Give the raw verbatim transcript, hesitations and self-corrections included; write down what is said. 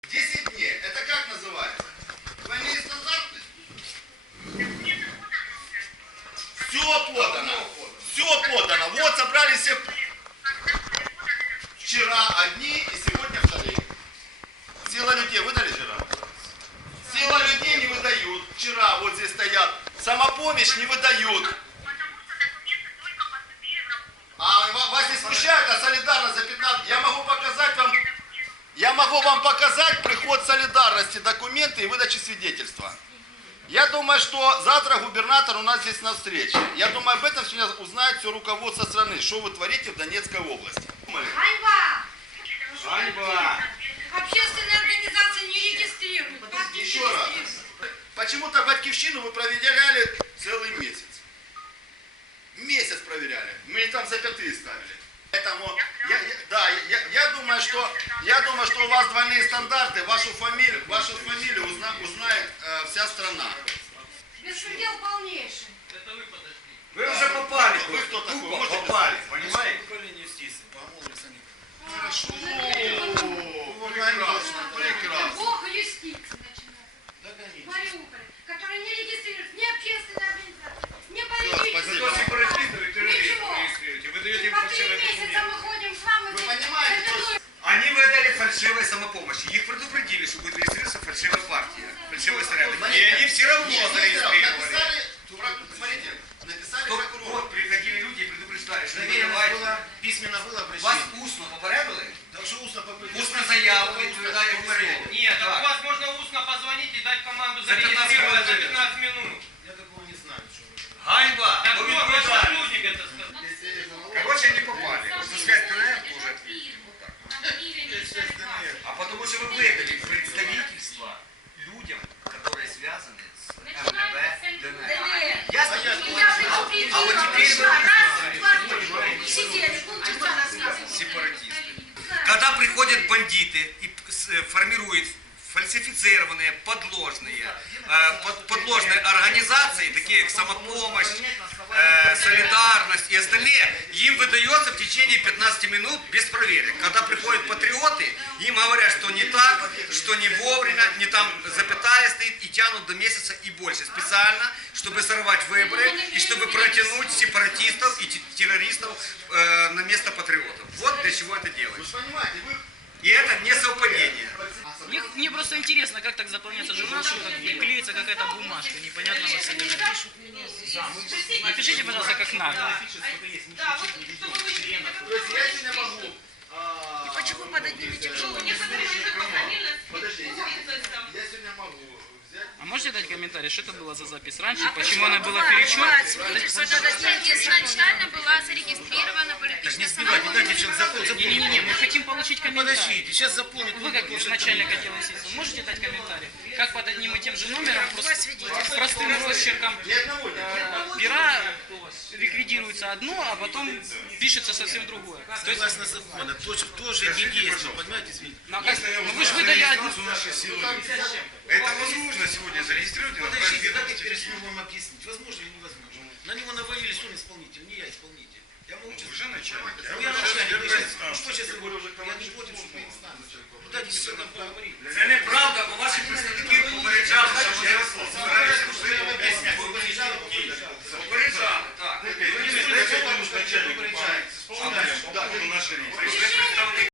десять дней. Это как называется? Двойные стандарты? Все подано. Все подано. Вот собрались все. Вчера одни и сегодня вторые. Сила людей выдали вчера? Сила людей не выдают. Вчера вот здесь стоят. Самопомощь не выдают. А вас не смущает, а солидарность за пятнадцать? Я могу показать вам, я могу вам показать приход солидарности, документы и выдачи свидетельства. Я думаю, что завтра губернатор у нас здесь на встрече. Я думаю, об этом сегодня узнает все руководство страны, что вы творите в Донецкой области. Ганьба! Ганьба! Общественные организации не регистрируют. Еще раз. Почему-то Батькивщину вы проверяли целый месяц. Месяц проверяли. Мы там запятые ставили. Поэтому я, я, да, я, я думаю, что я думаю, что у вас двойные стандарты, вашу фамилию, вашу фамилию узна, узнает э, вся страна. Беспредел полнейший. Это вы подожди. Вы уже попали. Вы кто такой? Тупо Можете попали, представить? понимаете? Управление юстиции. Хорошо. Прекрасно, прекрасно. Бог юстиции начинается. Мариуполь, который не регистрирует ни общественные организации, ни политические. Вы тоже сепаратистов и террористов Ничего. регистрируете. Вы даете им По три фальшивые месяца документы. мы ходим с вами. Вы понимаете, советуем. Они выдали фальшивой самопомощи. Их предупредили, что будет регистрироваться фальшивая партия, фальшивый снаряд. И они все равно Нет, зарегистрировали. написали, смотрите, написали То прокурор. вот приходили люди и предупреждали, что Доверенность давайте. була, письменно було Вас обращення. устно попередили? Так що усно попередили. Устно заяву відповідає Попередили. Нет, так Так. у вас можно устно позвонить и дать команду За пятнадцать зарегистрировать за минут. пятнадцать минут. Я такого не знаю, що ви. Ганьба! Так Ну, вот, ваш відповідальність. сотрудник это сказал. Короче, они попали. Можно сказать, КНР тоже. Вот так. А потому что вы выдали представительство людям, которые связаны с МГБ, ДНР. Ясно? Я предупредила. А вот теперь вы Раз, два, три. Сидели, полчаса нас не сепаратисты. Когда приходят бандиты и п- с- э, формируют фальсифицированные, подложные, э, под- подложные организации, такие как самопомощь, э, солидарность и остальные, им выдается в течение пятнадцати минут без проверки. Когда приходят патриоты, им говорят, что не так, что не вовремя, не там запятая стоит и тянут до месяца и больше. Специально, чтобы сорвать выборы и чтобы протянуть сепаратистов и те- террористов э, на место патриотов. Вот для чего это Вы делается. же понимаете, вы... И это не совпадение. Мне, мне просто интересно, как так заполняется журнал, что так и клеится какая-то бумажка непонятного содержания. Напишите, пожалуйста, как надо. То есть я сегодня могу... а, Почему под одним и тем же? Подожди, я, я сегодня могу взять... А можете дать комментарий, что это было за запись раньше, почему она была перечеркнута? Изначально была зарегистрирована политическая самоуправление. Не-не-не, мы хотим получить комментарий. Подождите, сейчас заполнит. Вы как начальник отдела юстиции можете дать комментарий? Как под одним и тем же номером, просто простым росчерком Ни одного нет. э, пера ликвидируется одно, а потом пишется совсем другое. То есть, Согласно закону, тоже, тоже не действует, понимаете, Свет? ну, а как- ну, вы же выдали одну... Это возможно сегодня зарегистрировать. и Подождите, направить как я в теперь ведомство. смогу вам объяснить? Возможно или невозможно? На него навалились, он исполнитель, не я исполнитель. Я молчу. Уже начальник. Ну я начальник, вы сейчас- ну что сейчас вы говорите? Я не против, что вы. Ну дайте все нам поговорить. Це неправда, бо ваші представники попереджали, що